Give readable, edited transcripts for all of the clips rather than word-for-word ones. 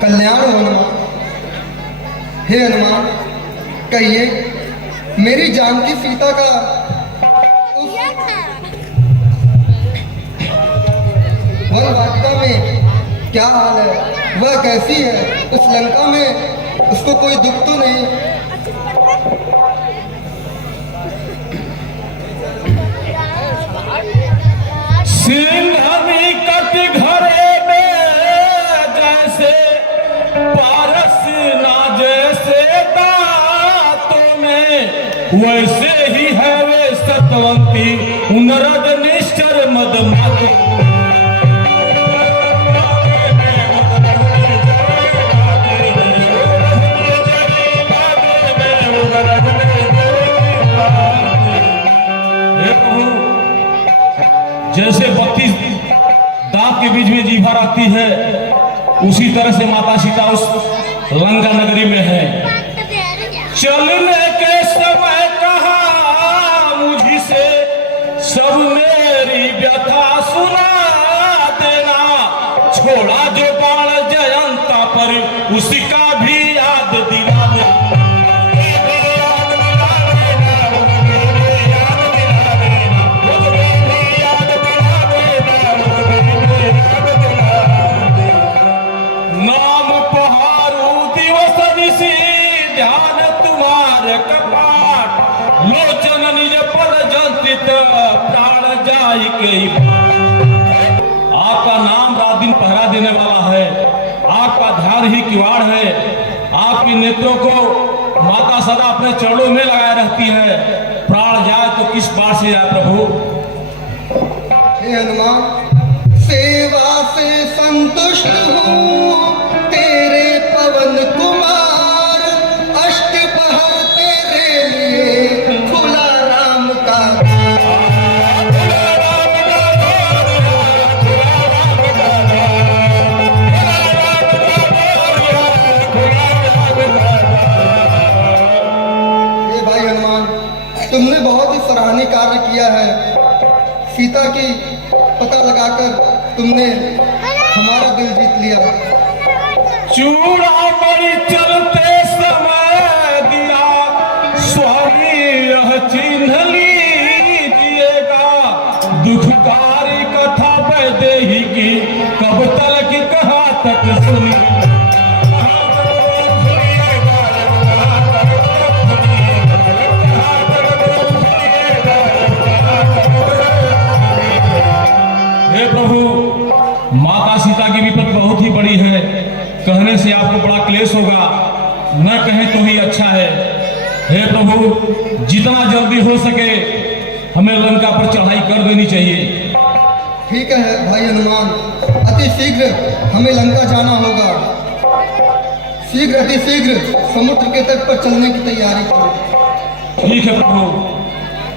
कल्याण हो हनुमान। हे हनुमान, कहिए मेरी जानकी सीता का उस वन वाटिका में क्या हाल है? वह कैसी है? उस लंका में उसको कोई दुख तो नहीं? सिंघनी कति घरे में जैसे पारस ना जैसे दांतों में, वैसे ही है वे सतवंती उनरद निश्चर मदमात। जैसे बत्ती दांत के बीच में जीभा रखती है, उसी तरह से माता सीता उस लंका नगरी में है। चलने के समय कहा मुझसे सब मेरी व्यथा सुना देना, छोड़ा जो बाण जयंता पर उसका भी याद दिला देना। लोचन निज पद जंत्रित प्राण जाई के। आपका नाम रात दिन पहरा देने वाला है, आपका ध्यान ही किवाड़ है, आपके नेत्रों को माता सदा अपने चरणों में लगाए रहती है। प्राण जाए तो किस बात से जाए प्रभु? हे हनुमान, सेवा से संतुष्ट हूँ तेरे पवन कुमार, अष्टपहर तेरे लिए खुला राम का। ये भाई हनुमान, तुमने बहुत ही सराहनीय कार्य किया है। सीता की पता लगाकर तुमने हमारा दिल जीत लिया। चूड़ामणि चलते समय दिया स्वामी यह चिन्ह लीजिएगा, दुखकारी कथा वैदेही की कब तक कहाँ तक सुनी। हे प्रभु, माता सीता की विपत्ति बहुत ही बड़ी है, कहने से आपको बड़ा क्लेश होगा, न कहें तो ही अच्छा है। हे प्रभु, जितना जल्दी हो सके हमें लंका पर चढ़ाई कर देनी चाहिए। ठीक है भाई हनुमान, अति शीघ्र हमें लंका जाना होगा। शीघ्र अति शीघ्र समुद्र के तट पर चलने की तैयारी करो। ठीक है प्रभु,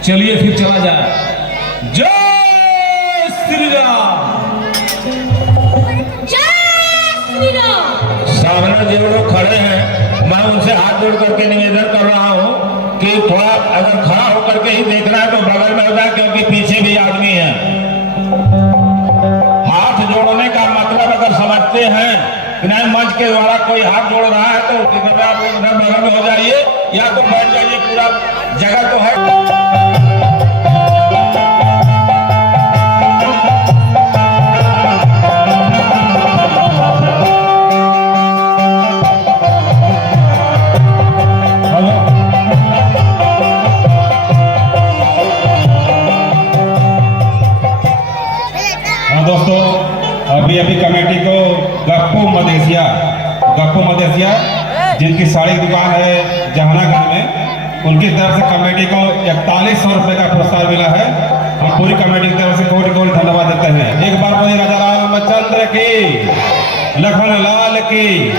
चलिए फिर चला जाए। जय श्री राम। सामने जो लोग खड़े हैं, मैं उनसे हाथ जोड़ करके निवेदन कर रहा हूँ कि थोड़ा अगर खड़ा होकर के ही देखना है तो बगल में हो जाए, क्योंकि पीछे भी आदमी है। हाथ जोड़ने का मतलब अगर समझते हैं कि नहीं मंच के द्वारा कोई हाथ जोड़ रहा है तो आप उधर बगल में हो जाइए या तो बैठ जाइए, पूरा जगह तो है। दोस्तों, अभी कमेटी को गप्पू मदेशिया जिनकी साड़ी दुकान है जहानागंज में, उनकी तरफ से कमेटी को 4100 रुपये का पुरस्कार मिला है। हम पूरी कमेटी की तरफ से कोटि कोटि धन्यवाद देते हैं। एक बार बोलिए राजा रामचंद्र की, लखन लाल की।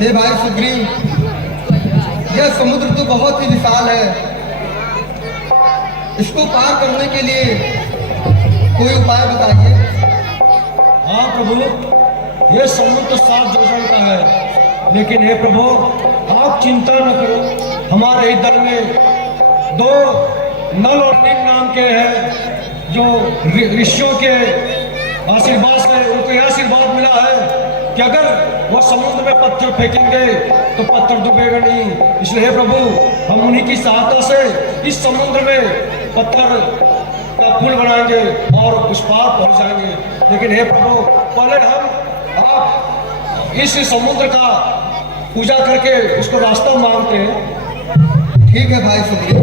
हे भाई सुग्रीव, यह समुद्र तो बहुत ही विशाल है। इसको पार करने के लिए कोई उपाय बताइए। हाँ प्रभु, ये समुद्र 7 योजन का है, लेकिन हे प्रभु आप चिंता न करो। हमारे ही दल में 2 नल और नील नाम के हैं जो ऋषियों के आशीर्वाद से उनको यह आशीर्वाद मिला है कि अगर वह समुद्र में पत्थर फेंकेंगे तो पत्थर डूबेगा नहीं। इसलिए हे प्रभु हम उन्हीं की सहायता से इस समुद्र में पत्थर का पुल बनाएंगे और उस पार पहुंच जाएंगे। लेकिन हे प्रभु पहले हम आप इस समुद्र का पूजा करके उसको रास्ता मांगते हैं। ठीक है भाई सुग्रीव।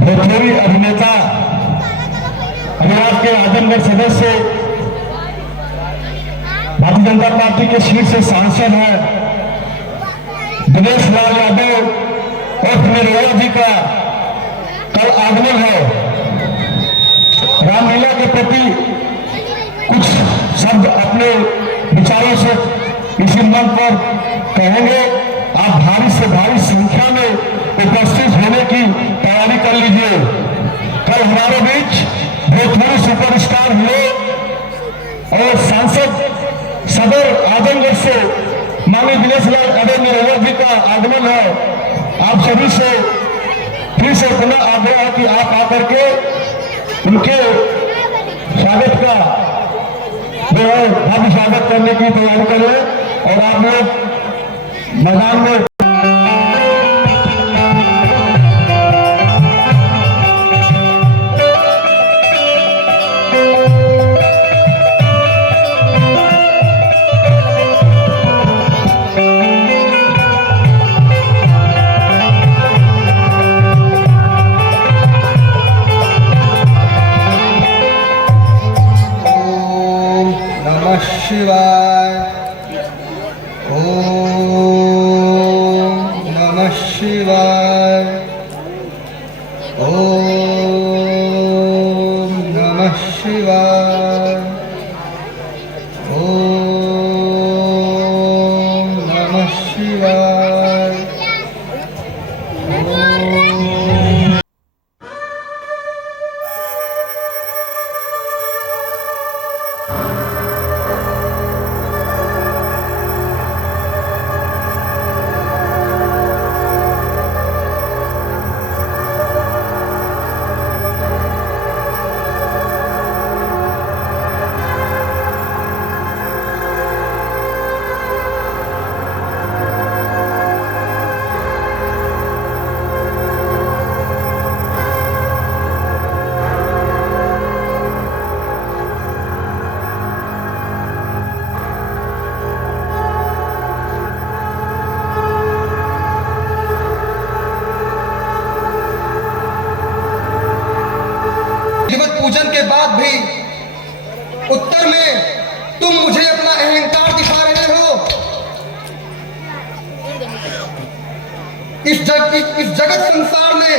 भोजपुरी अभिनेता अभिराज के आजमगढ़ सदस्य भारतीय जनता पार्टी के शीर्ष सांसद हैं दिनेश लाल यादव और निर्मला जी का कल आगमन है। रामलीला के प्रति कुछ शब्द अपने विचारों से इसी मंच पर कहेंगे। आप भारी से भारी संख्या में उपस्थित होने की तैयारी कर लीजिए। कल हमारे बीच भोजपुरी सुपरस्टार हुए और सांसद सदर आजमगढ़ से माननीय दिनेश लाल यादव निर्मला जी का आगमन है। आप सभी से फिर से पुनः आग्रह है कि आप आकर के उनके स्वागत का जो है भव्य स्वागत करने की तैयारी करें और आप लोग मैदान में शिवाय। ओम नमः शिवाय। ओम नमः शिवाय। ओम नमः शिवाय। विधिवत पूजन के बाद भी उत्तर में तुम मुझे अपना अहंकार दिखा रहे हो। इस जगत संसार में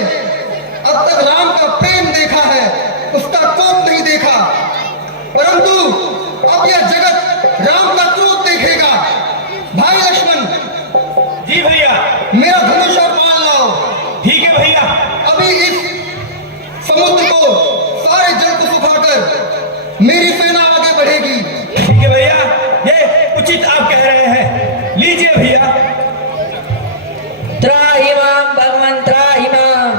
अब तक राम का प्रेम देखा है, उसका कोप नहीं देखा, परंतु अब यह जगत राम का क्रोध देखेगा। भाई लक्ष्मण जी भैया, मेरा धनुष और बाण लाओ। ठीक है भैया। अभी इस समुद्र को सारे जल को सुखाकर मेरी सेना आगे बढ़ेगी। ठीक है भैया, ये उचित आप कह रहे हैं। लीजिए भैया। त्राहिमाम भगवान त्राहिमाम,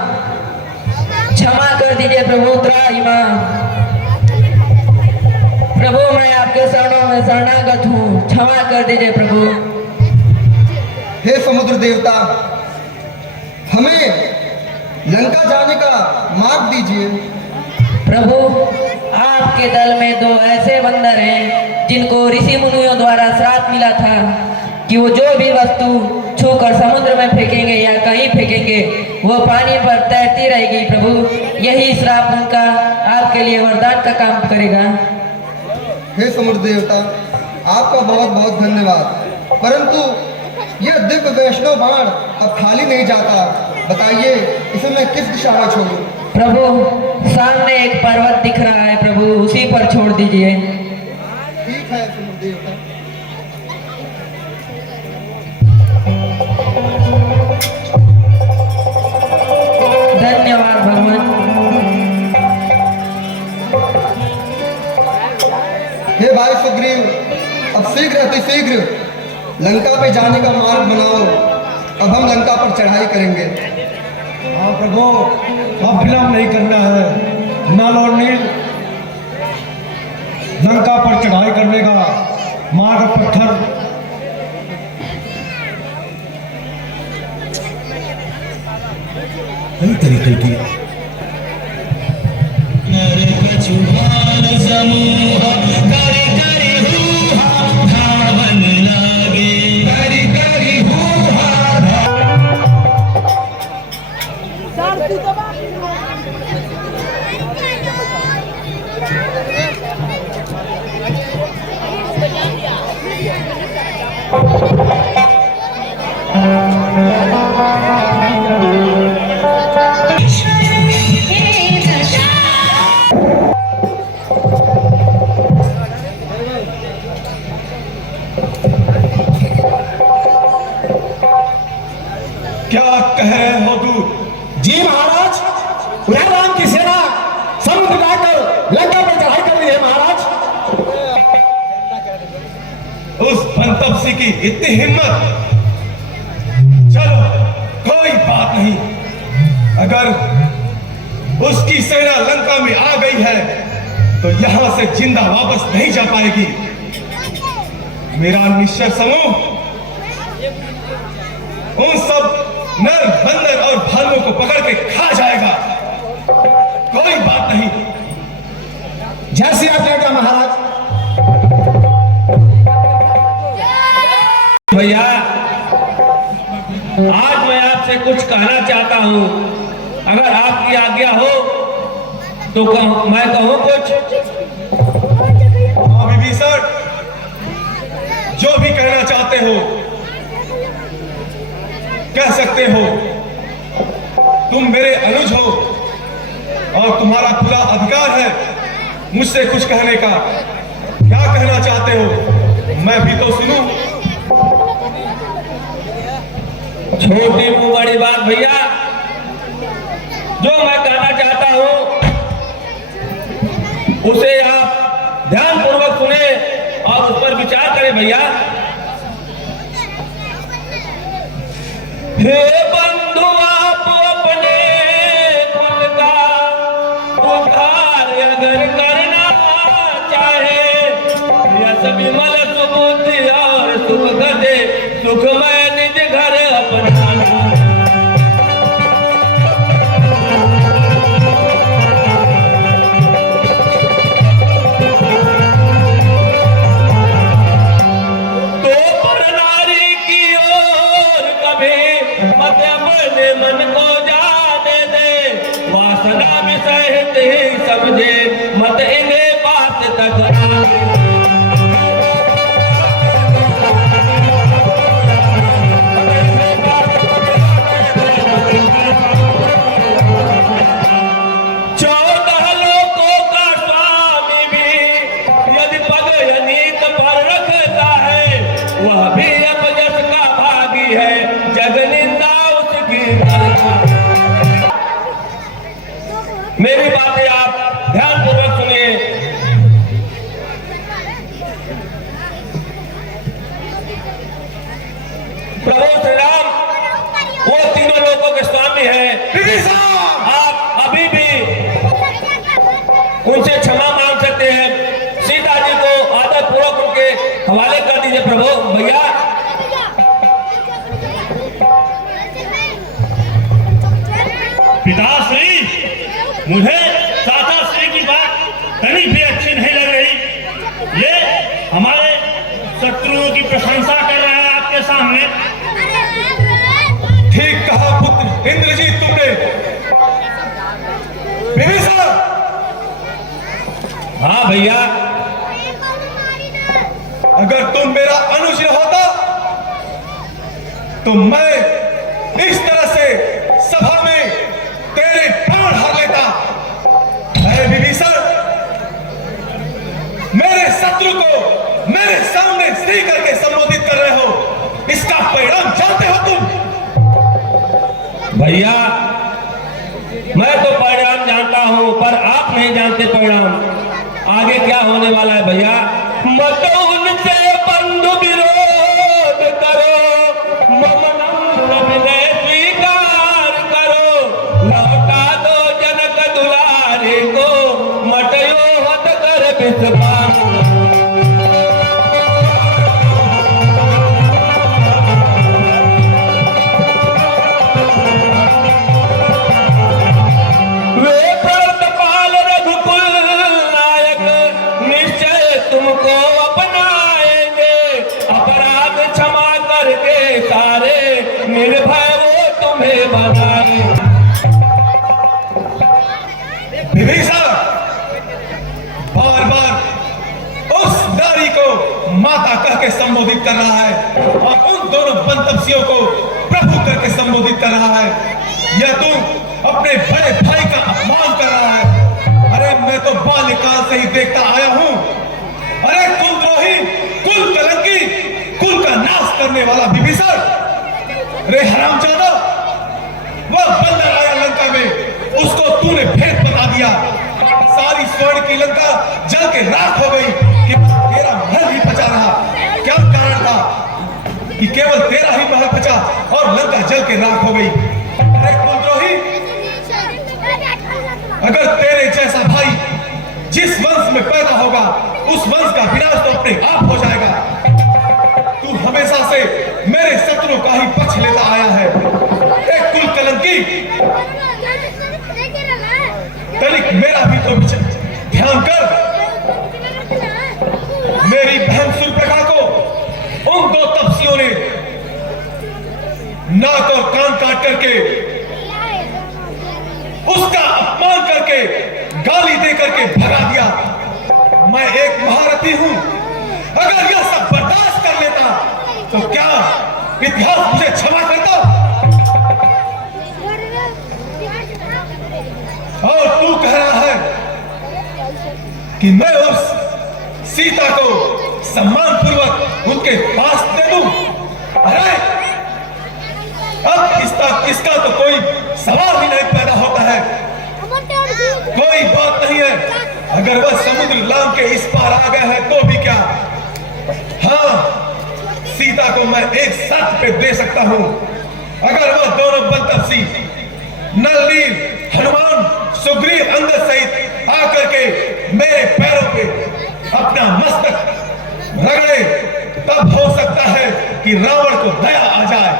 क्षमा कर दीजिए प्रभु त्राहिमाम। प्रभु मैं आपके शरणों में शरणागत हूँ, क्षमा कर दीजिए प्रभु। हे समुद्र देवता, हमें लंका जाने का मार्ग दीजिए। प्रभु आपके दल में 2 ऐसे बंदर हैं जिनको ऋषि मुनियों द्वारा श्राप मिला था कि वो जो भी वस्तु छूकर समुद्र में फेंकेंगे या कहीं फेंकेंगे वो पानी पर तैरती रहेगी प्रभु। यही श्राप उनका आपके लिए वरदान का काम करेगा। हे समुद्र देवता, आपका बहुत बहुत धन्यवाद। परंतु यह दिव्य वैष्णव बाण अब खाली नहीं जाता। बताइए इसे मैं किस दिशा में छोड़ूं? प्रभु सामने एक पर्वत दिख रहा है प्रभु, उसी पर छोड़ दीजिए। ठीक है समुद्र देवता। धन्यवाद भगवान। हे भाई सुग्रीव, अब शीघ्र अतिशीघ्र लंका पे जाने का मार्ग बनाओ। अब हम लंका पर चढ़ाई करेंगे। हाँ प्रभु, अब विलंब नहीं करना है। नल और नील लंका पर चढ़ाई करने का मार्ग पत्थर कई तरीके की क्या कह रहे हो तू? जी महाराज, वह राम की सेना समुद्र जाकर लंका पर चढ़ाई कर रही है महाराज। उस बनतपसी की इतनी हिम्मत! चलो कोई बात नहीं, अगर उसकी सेना लंका में आ गई है तो यहां से जिंदा वापस नहीं जा पाएगी। मेरा निश्चय समूह उन सब नर बंदर और भालुओं को पकड़ के खा जाएगा। कोई बात नहीं। जैसे आप कहते हैं महाराज। भैया, आज मैं आपसे कुछ कहना चाहता हूं। अगर आपकी आज्ञा हो तो मैं कहूं कुछ। हाँ विभीषण, जो भी कहना चाहते हो कह सकते हो। तुम मेरे अनुज हो और तुम्हारा पूरा अधिकार है मुझसे कुछ कहने का। क्या कहना चाहते हो मैं भी तो सुनूं। छोटी मुंह बड़ी बात भैया। जो मैं कहना चाहता हूं उसे आप ध्यानपूर्वक सुने और उस पर विचार करें भैया। हे बंधु, आप अपने कुल का उद्धार अगर करना चाहे, यश विमल सुबुद्धि और सुख गदे सुखमय निज घर अपनाना। तो पर नारी की ओर कभी मत अपने मन को जाने दे, वासना में सहित ही समझे मत इन्हें बात तक। वह भी अपजस का भागी है, जग निंदा उसकी। मेरी बातें आप ध्यानपूर्वक सुनिए। प्रभु श्री राम वो तीनों लोगों के स्वामी हैं। आप अभी भी उनसे क्षमा मांग सकते हैं। सीता जी को आदर पूर्वक उनके हवाले कर दीजिए प्रभु। भैया, पिताश्री, मुझे चाचाश्री की बात कहीं भी अच्छी नहीं लग रही। ये हमारे शत्रुओं की प्रशंसा कर रहा है आपके सामने। ठीक कहा पुत्र इंद्रजीत तुमने। विभीषण। हाँ भैया, अगर तुम मेरा अनुज न होता तो मैं इस तरह से सभा में तेरे प्राण हर लेता। अरे विभीषण, मेरे शत्रु को मेरे सामने श्री करके संबोधित कर रहे हो, इसका परिणाम जानते हो तुम? भैया मैं तो परिणाम जानता हूं, पर आप नहीं जानते परिणाम आगे क्या होने वाला है। भैया मत उनसे बंधु विरोध करो, मम नम्र विनय स्वीकार करो, लौटा दो जनक दुलारे को, मटयो हट कर विश्वास। तुमको अपनाएंगे, अपराध क्षमा करके सारे, निर्भय वो तुम्हें बनाएंगे। विभीषण बार बार उस नारी को माता कह के संबोधित कर रहा है और उन दोनों बंतपसियों को प्रभु कह के संबोधित कर रहा है। यह तुम अपने बड़े भाई का अपमान कर रहा है। अरे मैं तो बाल्यकाल से ही देखता आया हूं। अरे कुलद्रोही, कुल कलंकी, कुल का नाश करने वाला विभीषण। रे हरामजादा, वह बंदर आया लंका में, उसको तूने भेद बता दिया। सारी स्वर्ण की लंका जल के राख हो गई कि तेरा महल ही बचा रहा। क्या कारण था कि केवल तेरा ही महल बचा और लंका जल के राख हो गई? अरे कुलद्रोही, अगर तेरे जैसा भाई जिस वंश में पैदा होगा उस वंश का विनाश तो अपने आप हो जाएगा। तू हमेशा से मेरे शत्रु का ही पक्ष लेता आया है। एक कुल कलंकी, तनिक मेरा भी तो ध्यान कर। मेरी बहन सुरप्रखा को उन दो तपस्वियों ने नाक और कान काट करके, उसका अपमान करके, गाली दे करके भगा दिया। मैं एक महारथी हूं, अगर यह सब बर्दाश्त कर लेता तो क्या इतिहास मुझे क्षमा करता? और तू कह रहा है कि मैं उस सीता को सम्मान पूर्वक उनके पास दे दूं? अरे अब इसका तो कोई सवाल ही नहीं पैदा होता है। कोई बात नहीं है, अगर वह समुद्र लांग के इस पार आ गए हैं तो भी क्या। हाँ, सीता को मैं एक शर्त पे दे सकता हूं। अगर वह दोनों बंतपसी नल, नील, हनुमान, सुग्रीव, अंगद सहित आकर के मेरे पैरों पे अपना मस्तक रगड़े, तब हो सकता है कि रावण को दया आ जाए।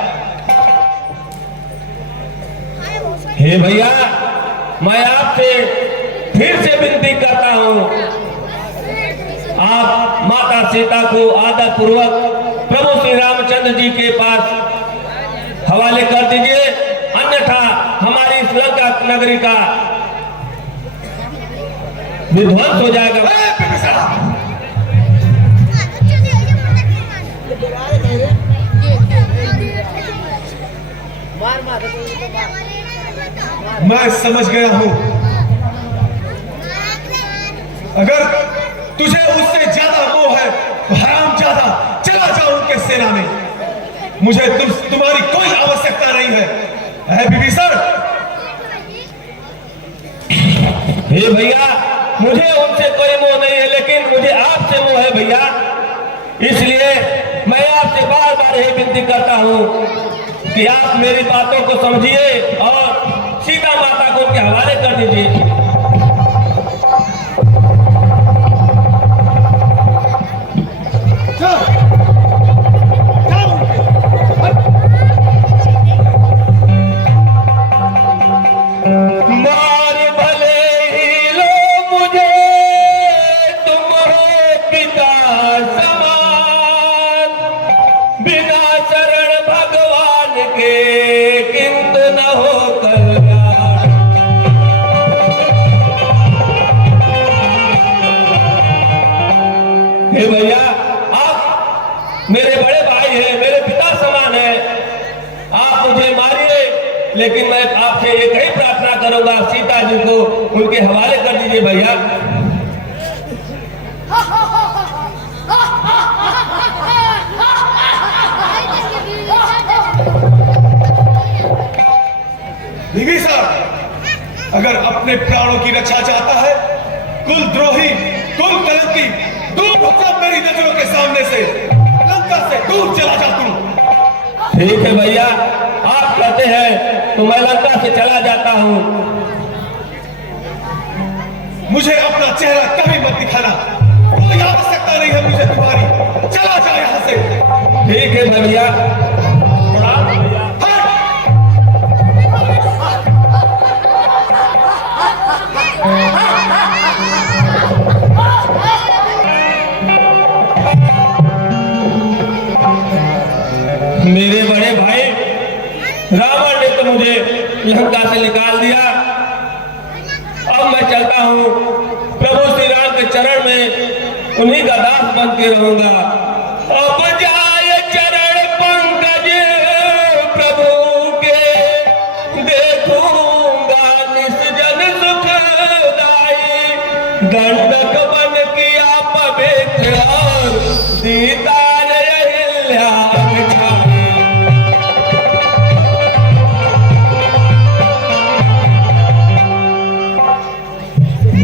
हे भैया, मैं आपसे फिर से विनती करता हूं, आप माता सीता को आदर पूर्वक प्रभु श्री रामचंद्र जी के पास हवाले कर दीजिए, अन्यथा हमारी इस लंका नगरी का विध्वंस हो जाएगा। मैं समझ गया हूं, अगर तुझे उससे ज्यादा मोह है तो हरामजादा चला जाओ उनके सेना में। मुझे तुम्हारी कोई आवश्यकता नहीं है। विभीषण, हे भैया, मुझे उनसे कोई मोह नहीं है, लेकिन मुझे आपसे मोह है भैया। इसलिए मैं आपसे बार बार यही विनती करता हूं कि आप मेरी बातों को समझिए और सीता माता को उनके हवाले कर दीजिए। मार भले ही लो मुझे, तुम हो पिता समान, बिना मेरे बड़े भाई हैं, मेरे पिता समान है। आप मुझे मारिए, लेकिन मैं आपसे एक ही प्रार्थना करूंगा, सीता जी को उनके हवाले कर दीजिए भैया। विभीषण अगर अपने प्राणों की रक्षा चाहता है, कुल द्रोही, कुल कलंकी, दूर हो जा मेरी नजरों के सामने से, लंका से दूर चला जा तू। ठीक है भैया, आप कहते हैं तो मैं लंका से चला जाता हूँ। मुझे अपना चेहरा कभी मत दिखाना, कोई आवश्यकता नहीं है मुझे तुम्हारी, चला जा यहाँ से। ठीक है भैया, प्रणाम भैया। मेरे बड़े भाई रावण ने तो मुझे लंका से निकाल दिया, अब मैं चलता हूँ प्रभु श्री राम के चरण में उन्हीं का दास बन के रहूंगा। अब जाए चरण पंकज प्रभु के, देखूंगा निस्जन सुखदाई, दंडक बन किया पवित्र और दीदार अहिल्या छाई।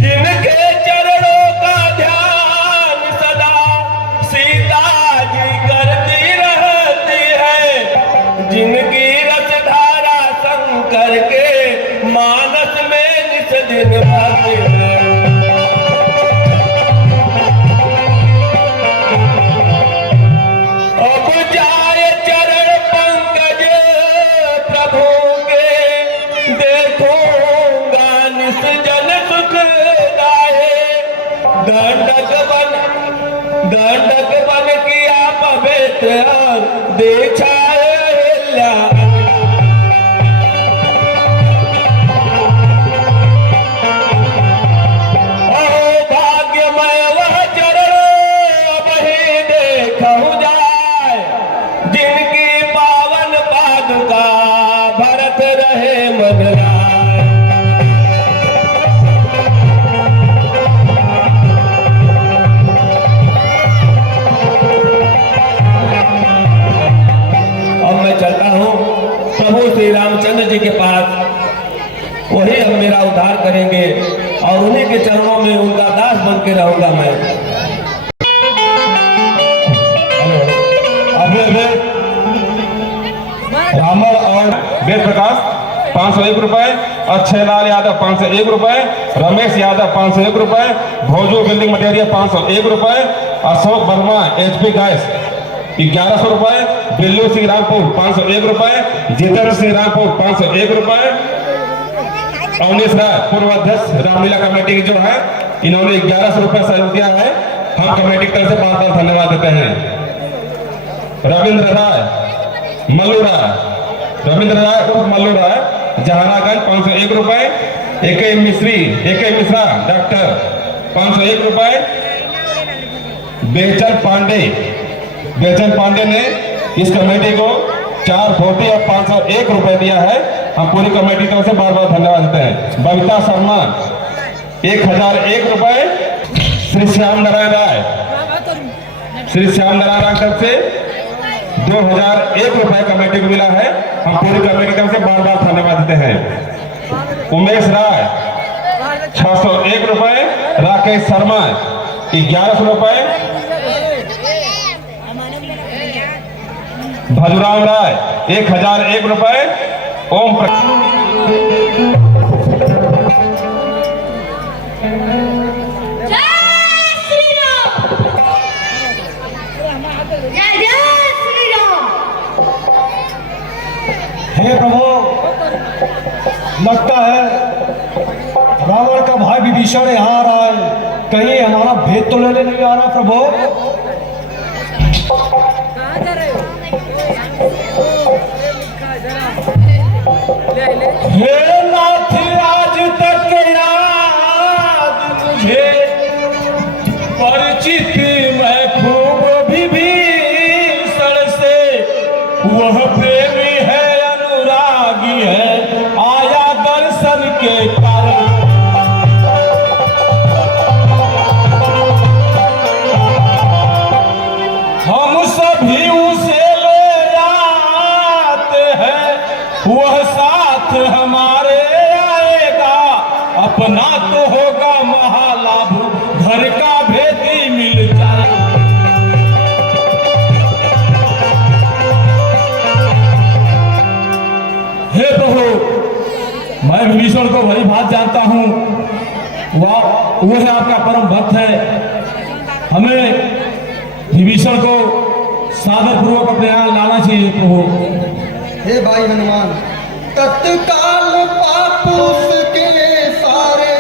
जिनके चरणों का ध्यान सदा सीता जी करती रहती है, जिनकी रसधारा शंकर के मानस में निस दिन बहती है। अब जाए चरण पंकज प्रभु के, देखूंगा निस्जन सुखदाए, दंडक बन किया पवित्र और देखा अहिल्या। अहो भाग्यमय वह चरण अब ही देखहु जाए, जिनकी पावन पादुका भरत रहे मन राय। अब मैं चलता हूँ प्रभु श्री रामचंद्र जी के पास, वही अब मेरा उद्धार करेंगे और उन्हीं के चरणों में उनका दास बन के रहूंगा मैं। अभी रामर और वेद प्रकाश 501 रुपए, अक्षय लाल यादव 501 रुपए, रमेश यादव 501 रुपए, भोजू बिल्डिंग मटेरियल 501 रुपए, अशोक वर्मा HP गैस 1100 रुपए, बिल्लू सिंह रामपुर 501 रुपए, जितेंद्र सिंह रामपुर 501 रुपए, अवनीश राय पूर्व अध्यक्ष रामलीला कमेटी जो है, इन्होंने 1100 रुपए सहयोग दिया है। हम कमेटी की तरफ से बहुत बहुत धन्यवाद देते हैं। रविंद्र राय मल्लू राय, रविंद्र राय उर्फ मल्लू राय जहानागंज 501 रुपए, AK मिश्रा डॉक्टर 501 रुपए, बेचन पांडे ने इस कमेटी को 4 फोटी और 501 रुपए दिया है। हम पूरी कमेटी की तरफ से बार बार धन्यवाद देते हैं। बबीता शर्मा 1001 रुपए, श्री श्याम नारायण राय तरफ से 2001 रुपए कमेटी को मिला है। हम पूरी कमेटी की तरफ से बार बार धन्यवाद देते हैं। उमेश राय 601 रुपए, राकेश शर्मा 1100 रुपए, भजुराम राय 1001 रुपए, ओम हे प्रभु, लगता है रावण का भाई विभीषण यहाँ आ रहा है, कहीं हमारा भेद तो लेने नहीं आ रहा प्रभु। हे नाथ आज तक याद मुझे परिचित मैं खूब विभीषण वह प्रेमी है अनुरागी है आया दर्शन के कारण। हम सभी उसे ले जाते हैं वह साथ हमारे आएगा अपना तो होगा महालाभ घर का भेदी मिल जाए। हे प्रभु मैं विभीषण को भली भात जानता हूँ वो है आपका परम भक्त है। हमें विभीषण को सादर पूर्वक अपने यहाँ लाना चाहिए प्रभु। हे भाई हनुमान, तत्काल पाप उसके सारे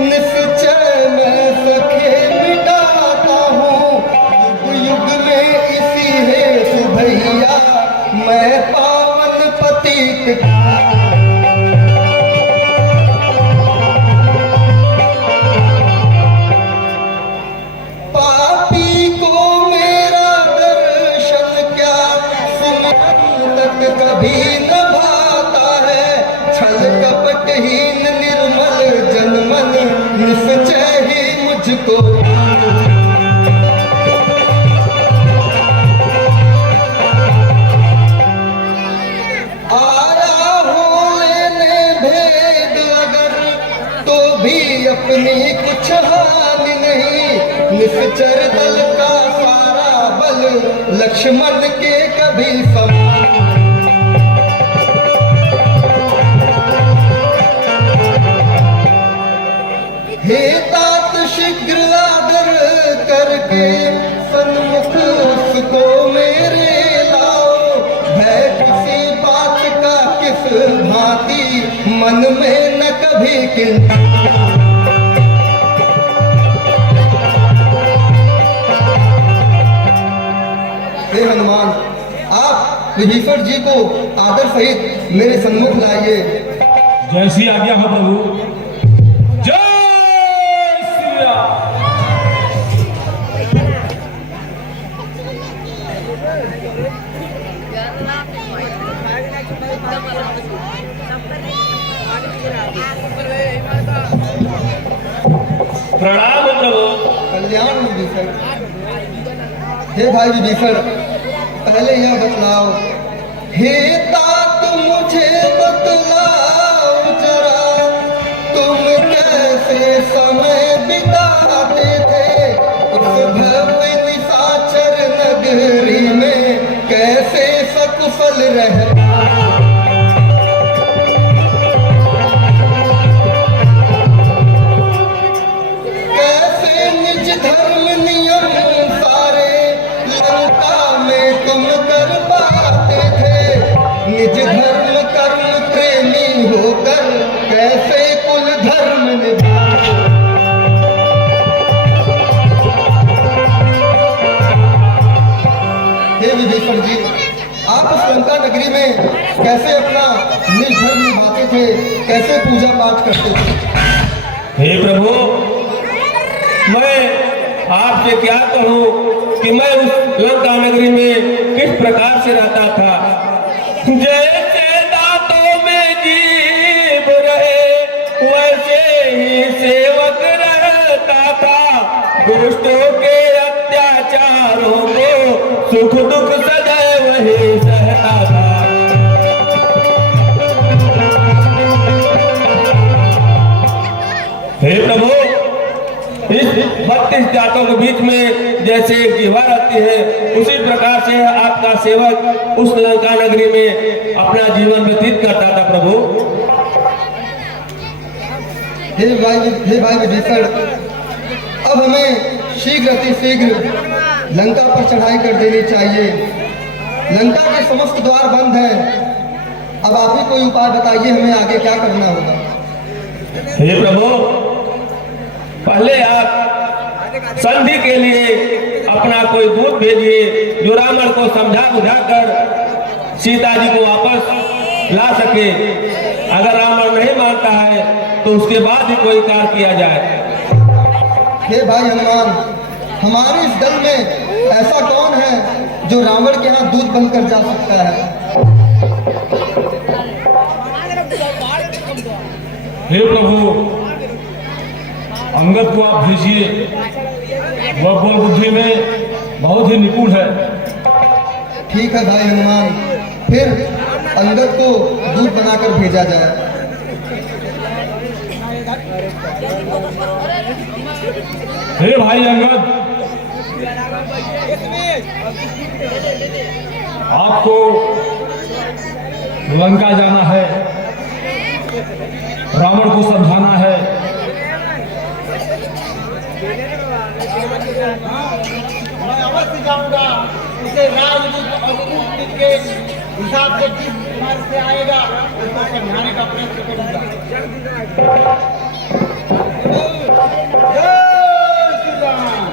निश्चय मैं सखे मिटाता हूँ। युग युग में इसी हेतु भैया मैं पावन पतित पापी को मेरा दर्शन क्या सुमरन तक कभी न भाता है। छल कपटहीन निर्मल जनमन निश्चय ही मुझको आया हो लेने भेद अगर तो भी अपनी कुछ हानि नहीं। निश्चर दल का सारा बल लक्ष्मण के कभी समान। हे तात शीघ्र आदर करके सन्मुख उसको मेरे लाओ। भय किसी बात का किस भांति मन में न कभी किंतु। हे हनुमान, आप विभीषण जी को आदर सहित मेरे सन्मुख लाइए। जैसी आज्ञा हो प्रभु। जय श्री राम। प्रणाम प्रभु। कल्याण विभीषण। हे भाई विभीषण, पहले यह बतलाओ, हे तात मुझे बतलाओ जरा, तुम कैसे समय बिताते थे उस भव्य निशाचर नगरी में, कैसे सकुशल रहते। कैसे निज धर्म नियम सारे लंका में तुम कर पाते थे। निज धर्म कर्म प्रेमी होकर कैसे कुल धर्म निभाते। हे विभीषण जी, आप उस लंका नगरी में कैसे अपना निज धर्म निभाते थे, कैसे पूजा पाठ करते थे? हे प्रभु, मैं आपसे क्या कहूँ कि मैं उस लंका नगरी में किस प्रकार से रहता था। जैसे दांतों में जीभ रहे वैसे ही सेवक रहता था। दुष्टों के अत्याचारों को सुख दुख सदैव ही सहता था। हे प्रभु, इस 32 जातों के बीच में जैसे एक जीवा रहती है, उसी प्रकार से आपका सेवक उस लंका नगरी में अपना जीवन व्यतीत करता था प्रभु। हे भाई विभीषण, अब हमें शीघ्र अतिशीघ्र लंका पर चढ़ाई कर देनी चाहिए। लंका के समस्त द्वार बंद हैं। अब आप ही कोई उपाय बताइए, हमें आगे क्या करना होगा। हे प्रभु, पहले आप संधि के लिए अपना कोई दूत भेजिए जो रावण को समझा बुझाकर सीता जी को वापस ला सके। अगर रावण नहीं मानता है तो उसके बाद ही कोई कार्य किया जाए। हे भाई हनुमान, हमारे इस दल में ऐसा कौन है जो रावण के यहाँ दूध बनकर जा सकता है। हे प्रभु, अंगद को आप भेजिए, वह बल बुद्धि में बहुत ही निपुण है। ठीक है भाई हनुमान, फिर अंगद को दूध बनाकर भेजा जाए। हे भाई अंगद, आपको लंका जाना है, रावण को समझाना है। मैं अवश्य जाऊंगा, उसे राजदूत और कूटनीति के हिसाब से जिस मार्ग से आएगा उसको समझाने का प्रयत्न करूंगा। जय श्री राम।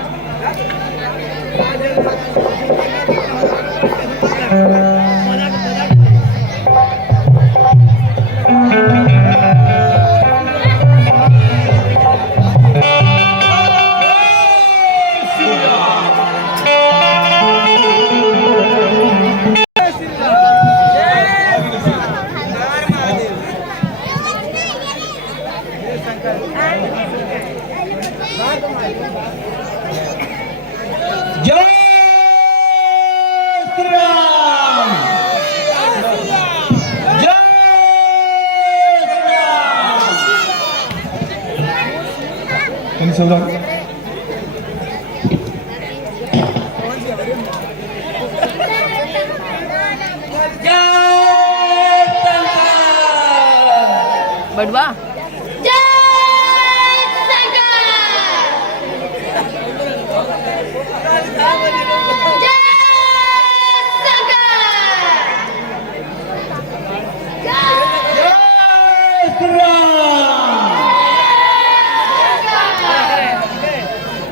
बड़वा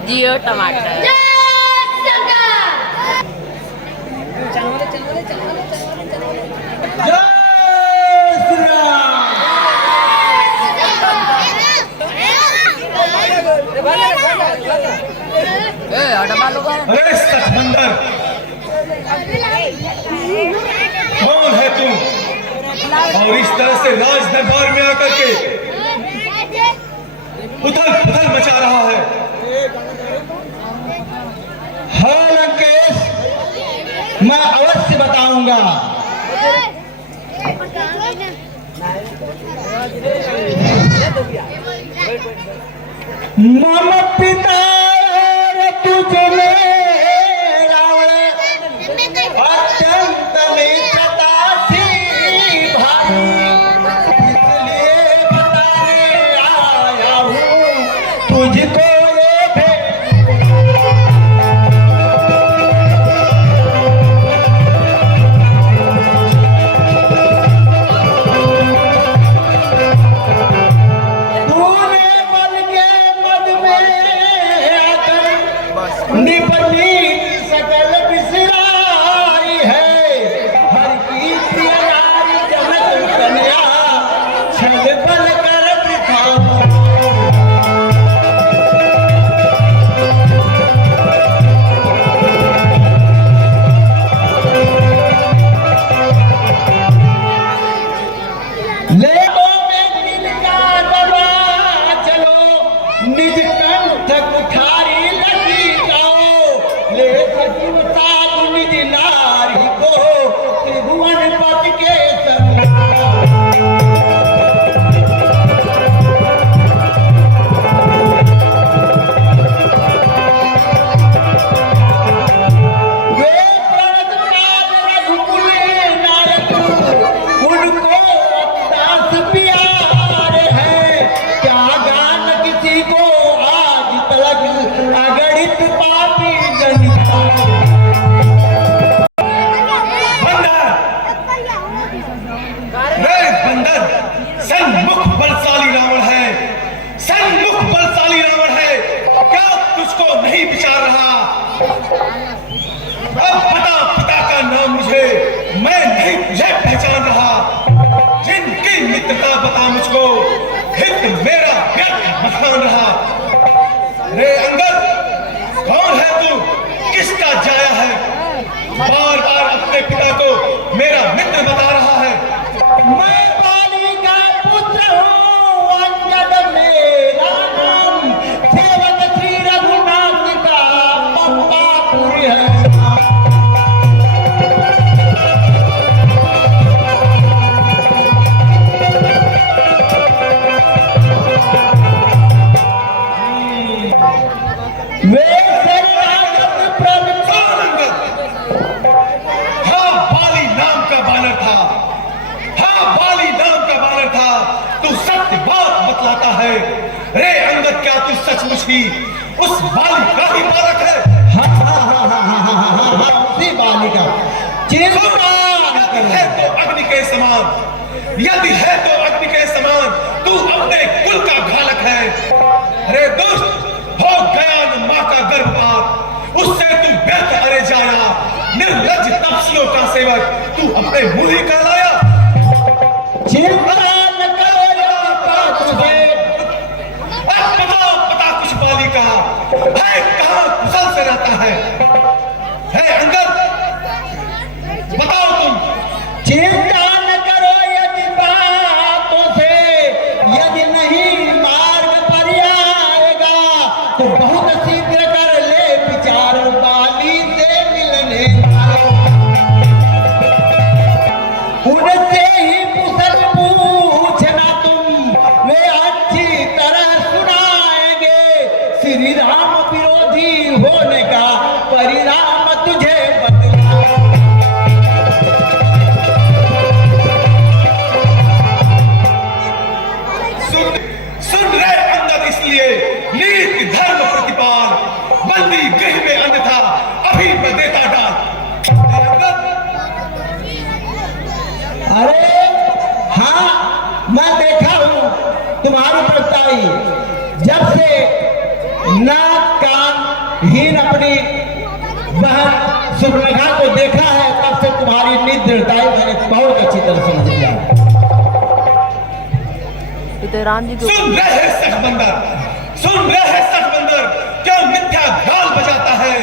जियो टमाटर। अरे सतबंदर, कौन है तुम और इस तरह से राज दरबार में आकर के उथल पुथल मचा रहा है? हाँ लंकेश, मैं अवश्य बताऊंगा। मम पिता तुझे रावण अत्यंत मित्रता थी भाई, इसलिए बताने आया हूँ तुझको ये भेंट। निपटी सकल बिसराई है, हर की प्रिय नारी जनक कन्या, छल बल कर वृथा। लेबो में दिल का दबा चलो, निज कंठ कुठारी लगी जाओ, ले सचिव साधु निज नारी को त्रिभुवन पति के समीप। वे प्रणतपाल रघुकुल नायक, उनको दास प्यारे हैं, क्या गान किसी को आज तलक अगणित पापी जनिता। बंदर सन्मुख बलशाली रावण है, सन्मुख बलशाली रावण है, क्या तुझको नहीं विचार रहा? अब पता पिता का नाम मुझे, मैं नहीं तुझे पहचान रहा। जिनकी मित्रता बता मुझको, हित मेरा व्यर्थ मसान रहा। रे अंगद, कौन है तू, किसका जाया है? है। रे अंगद, क्या तू सचमुच ही उस बालिका ही बालक है? उसी बालिका चिंता है तो अग्नि के समान, यदि है तो अग्नि के समान तू अपने कुल का घालक है। अरे दुष्ट, हो गया न माँ का गर्भपात, उससे तू व्यर्थ अरे जाया। निर्लज्ज तपस्वियों का सेवक तू अपने मुंह ही कहलाया। चिंता न करो तुझे। अब बता कुछ बालिका है कहाँ कुशल से रहता है अंगद, बताओ तुम। चिंता न करो यदि बातों से, यदि नहीं मार्ग पर आएगा तो बहुत शीघ्र कर ले विचार बाली से मिलने उनसे ही कुशल पूछना तुम, वे अच्छी तरह सुनाएंगे श्री राम विरोधी होने का परिणाम तुझे सुन रहे अंगद, इसलिए नीति धर्म प्रतिपाल, बंदी गृह में अन्यथा अभी मैं देता डाल। अरे हाँ, मैं देखा हूँ तुम्हारी प्रताई। जब से नाक कान हीन अपनी बहन सुर्णखा को देखा है, तब से तुम्हारी निद्रताई मैंने बहुत अच्छी तरह समझ लिया। सुन रहे सखबंदर, सुन रहे सखबंदर, क्यों मिथ्या ढाल बजाता है?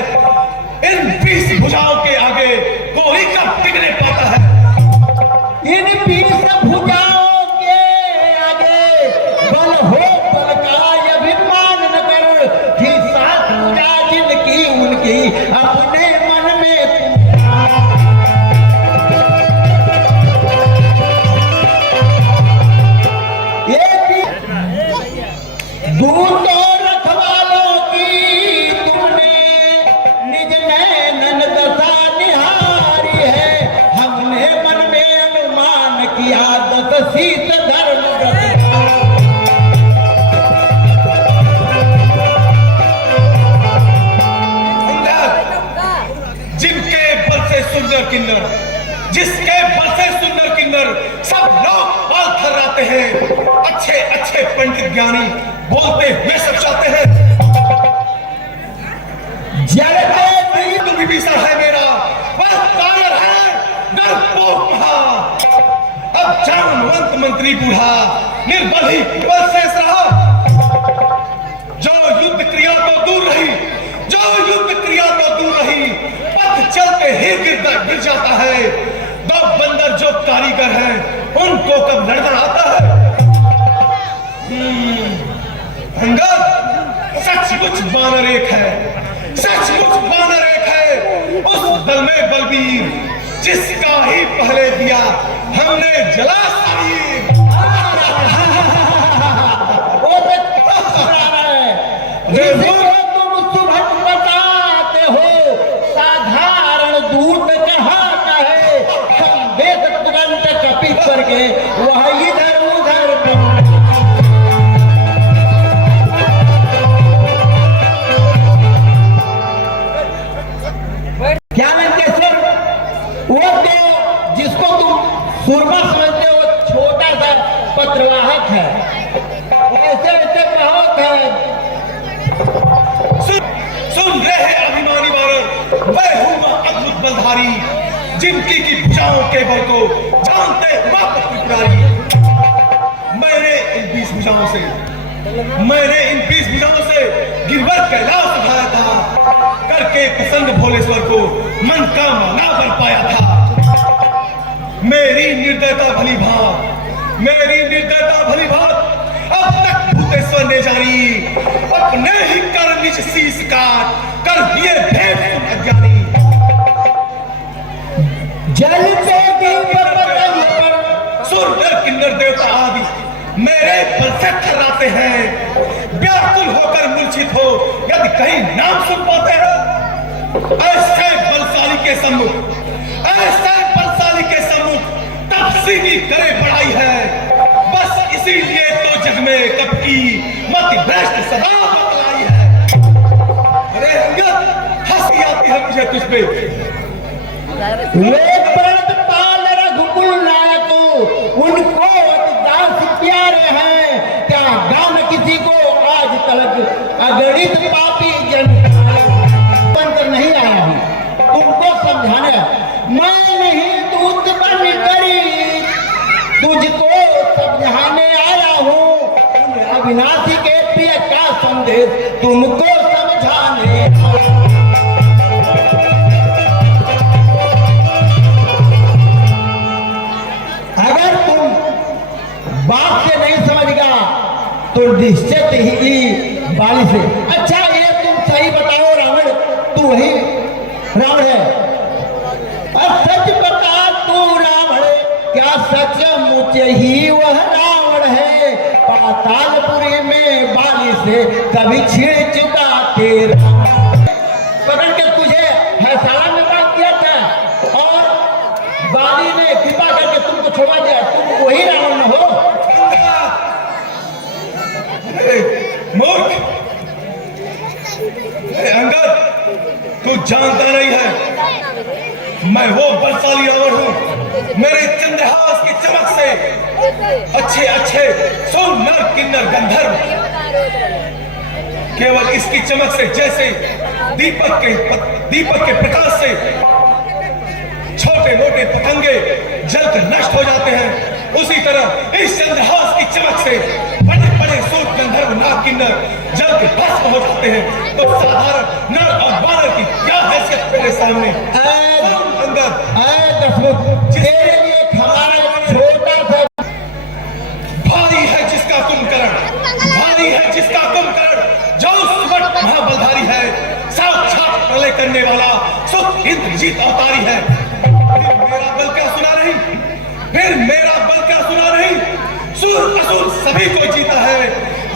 इन 20 भुजाओं के आगे कोई कब टिकने पाता है? इन 20 भुजाओं के आगे बल हो बल का अभिमान न कर, कि 7 भुजा जिनकी उनकी अपने मन में दूर तो रखवालों की तुमने निज नैनन दशा निहारी है। हमने मन में अनुमान किया 10 शीत धर्म जिनके बल से सुंदर किन्नर, जिसके बल से सुंदर किन्नर सब लोग पाल थर्राते हैं, अच्छे अच्छे पंडित ज्ञानी बोलते हुए सब चाहते हैं। जलते तू विभीषण है मेरा, वह कायर है डरपोक महा। अब जामवंत मंत्री बूढ़ा निर्बल ही बल शेष रहा। जो युद्ध क्रिया तो दूर रही, जो युद्ध क्रिया तो दूर रही, पथ चलते ही गिर जाता है। 2 बंदर जो कारीगर हैं, उनको कब लड़ना आता है? अंगद, सचमुच बानर एक है, सचमुच बानर एक है। उस दल में बलबीर, जिसका ही पहले दिया हमने जला शरीर। तुम सुभट बताते हो, साधारण दूत कहाँ का है? संदेश तुरंत कपी करके वह इधर उधर क्या लंकेश्वर, वो तो जिसको तुम सुरमा समझते हो छोटा सा पत्रवाहक है, ऐसे ऐसे बहुत है। सुन रहे अभिमानी वानर, मैं हूँ अद्भुत बलधारी, जिनकी की भुजाओं के बल को जानते मात्र पुकारी। मैंने इन 20 भुजाओं से गिरवर कैलाश उठाया था, करके प्रसन्न भोलेश्वर को मन का मना बन पाया था। मेरी निर्दयता भली भात, मेरी निर्दयता भली भात अब तक भूतेश्वर ने जानी। अपने ही कर निज शीश काट कर दिए भेद तुम अज्ञानी। जलते सुरनर किन्नर देवता आदि मेरे बल से थर्राते हैं। व्याकुल होकर मूर्छित हो यदि कहीं नाम सुन पाते हो। ऐसे बलशाली के सम्मुख, ऐसे बलशाली के सम्मुख तपस्वी की करे बढ़ाई है। बस इसीलिए तो जग में कब की की भ्रष्ट सदा बतलाई है। अरे अंगद, हंसी आती है मुझे तुझ पे। लोक पाल रघुकुल नायक, उनको दास प्यारे हैं। क्या गान किसी को आज तलक अगणित पापी जनता बनकर नहीं आया हूँ तुमको समझाने। मैं नहीं दूत बन करी तुझको समझाने आया हूँ। अविनाशी के प्रिय का संदेश तुमको समझाने आया। अगर तुम बात से नहीं समझेगा तो निश्चित ही बाली से। अच्छा ये तुम सही बताओ रावण, तू वही रावण है? अब सच बता तू रावण, क्या सचमुच ही वह रावण है? पातालपुरी में बाली से कभी छिड़ चुका तेरा। पकड़ के तुझे हरसाला में बात किया था और बाली ने कृपा करके तुमको छोड़ा दिया। तुम वही रावण न हो? मूर्ख! अंगद, तू जानता नहीं है मैं वो बलशाली रावण हूँ। मेरे चंद्रहास की चमक से अच्छे अच्छे सो नर किन्नर गंधर्व केवल इसकी चमक से, जैसे दीपक के प्रकाश से छोटे मोटे पतंगे जलकर नष्ट हो जाते हैं, उसी तरह इस चंद्रहास की चमक से बड़े बड़े सूट गंधर्व नाग किन्नर जल के भस्म हो जाते हैं। तो साधारण नर और बानर की क्या हैसियत मेरे सामने? अंगद, तेरे लिए हमारा छोटा सा भारी है जिसका कुंभकर्ण, भारी है जिसका कुंभकर्ण, जो सुमट महाबलधारी है, साक्षात प्रलय करने वाला सुख इंद्रजीत अवतारी है। फिर मेरा बल क्या सुना नहीं? फिर मेरा बल क्या सुना नहीं? सुर असुर सभी को जीता है,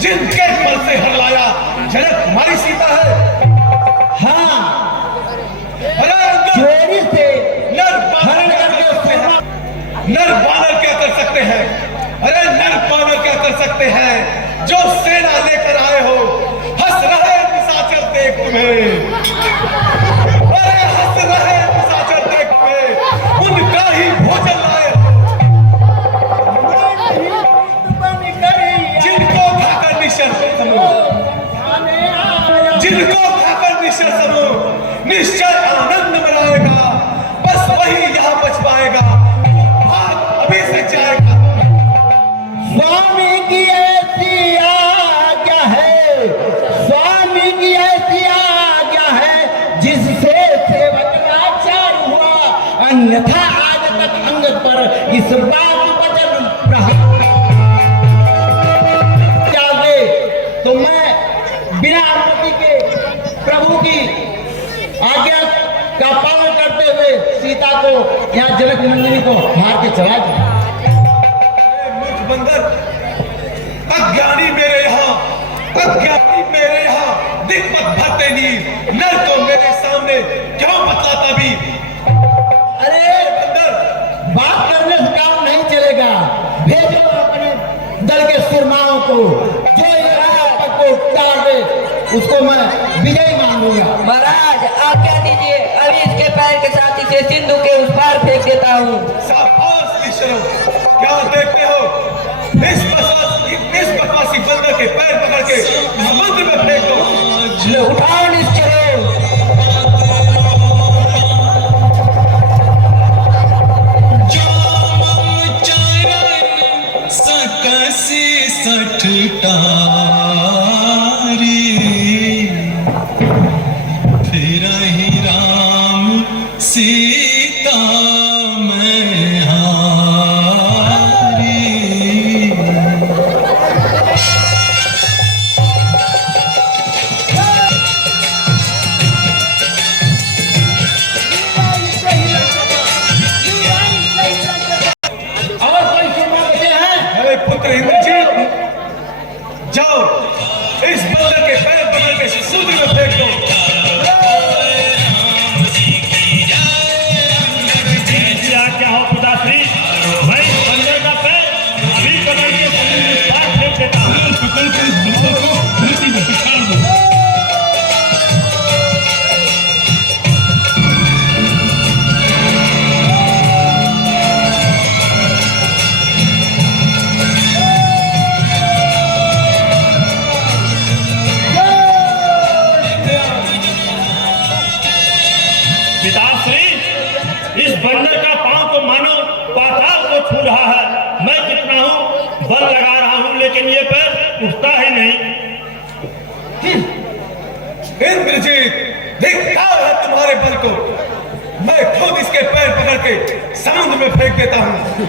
जिनके बल से हरलाया जनक कुमारी सीता है। हाँ, अरे अंगद, चोरी से नर हरण करके नर बानर क्या कर सकते हैं? अरे नर बानर क्या कर सकते हैं? जो सेना लेकर आए हो, हंस रहे निशाचर देख तुम्हें। अरे हंस रहे निशाचर देख तुम्हें, उनका ही भोजन लाए हो। जिनको खाकर निश्चर समूह, जिनको खाकर निश्चर समूह निश्चय आनंद मनाएगा, बस वही यहाँ बच पाएगा, भाग अभी से जाएगा। स्वामी की ऐसी आज्ञा है, स्वामी की ऐसी आज्ञा है, जिससे सेवक लाचार हुआ, अन्यथा आज तक अंगद पर इस बात वचन प्रहार जागे तो मैं बिना अनुमति के प्रभु की आज्ञा का पालन करते हुए सीता को यहाँ जनक नंदिनी को मार के चला दिया। मूर्ख बंदर, अज्ञानी मेरे यहाँ, अज्ञानी मेरे यहाँ दिक्कत भरते नीर, नर को मेरे सामने क्यों बतलाता भी? अरे बंदर, बात करने से काम नहीं चलेगा। भेजो अपने दल के सुरमाओं को, जो ये आपको उतार दे उसको मैं विजय मानूंगा। महाराज आज्ञा दीजिए, अभी इसके पैर के साथ इसे सिंधु के उस पार फेंक देता हूँ। शाबाश ईश्वरों, क्या देखते हो? इस बकवासी बंदर के पैर पकड़ के समुद्र में फेंक दो। उठाओ निश्चरों। सीता में पुत्र इंद्रजीत, जाओ इस बंदर के पैर पकड़ के समुद्र में फेंक दो। बंदर का पांव तो मानो पाताल को छू रहा है। मैं कितना हूं बल लगा रहा हूं, लेकिन ये पैर उठता ही नहीं। इंद्रजीत, धिक्कार है तुम्हारे बल को। मैं खुद इसके पैर पकड़ के समुद्र में फेंक देता हूं।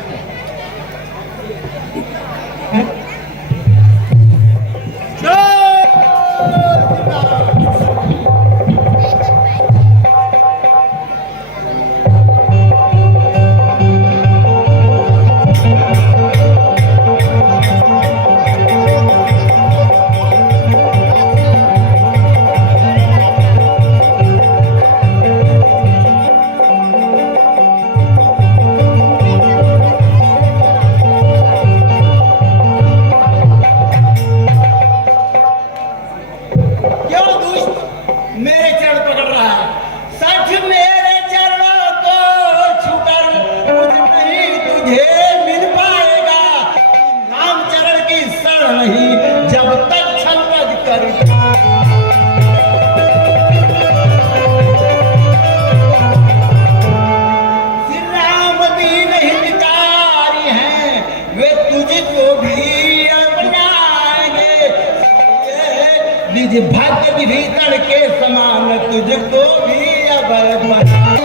भाग्य विभीषण के समान तुझको भी अब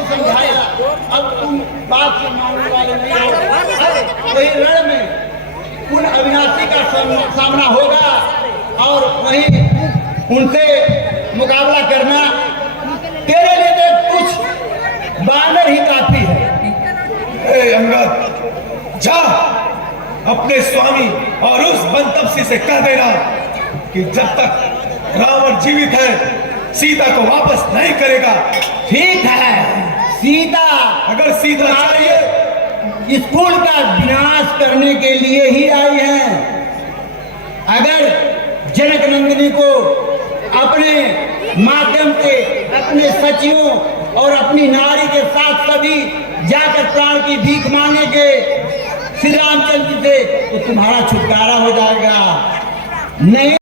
समझाया। अब तुम बात से मानने वाले नहीं हो। वही रण में उन अविनाशी का सामना होगा और वही उनसे मुकाबला करना तेरे लिए तो कुछ बानर ही काफी है। अंगद, जा अपने स्वामी और उस बंतपसी से कह देना कि जब तक रावण जीवित है सीता को वापस नहीं करेगा। ठीक है, सीता अगर सीता चाहिए स्कूल का विनाश करने के लिए ही आई है। अगर जनक नंदिनी को अपने माध्यम से अपने सचिवों और अपनी नारी के साथ सभी जाकर प्राण की भीख मांगेंगे श्री रामचंद्र से, तो तुम्हारा छुटकारा हो जाएगा। नहीं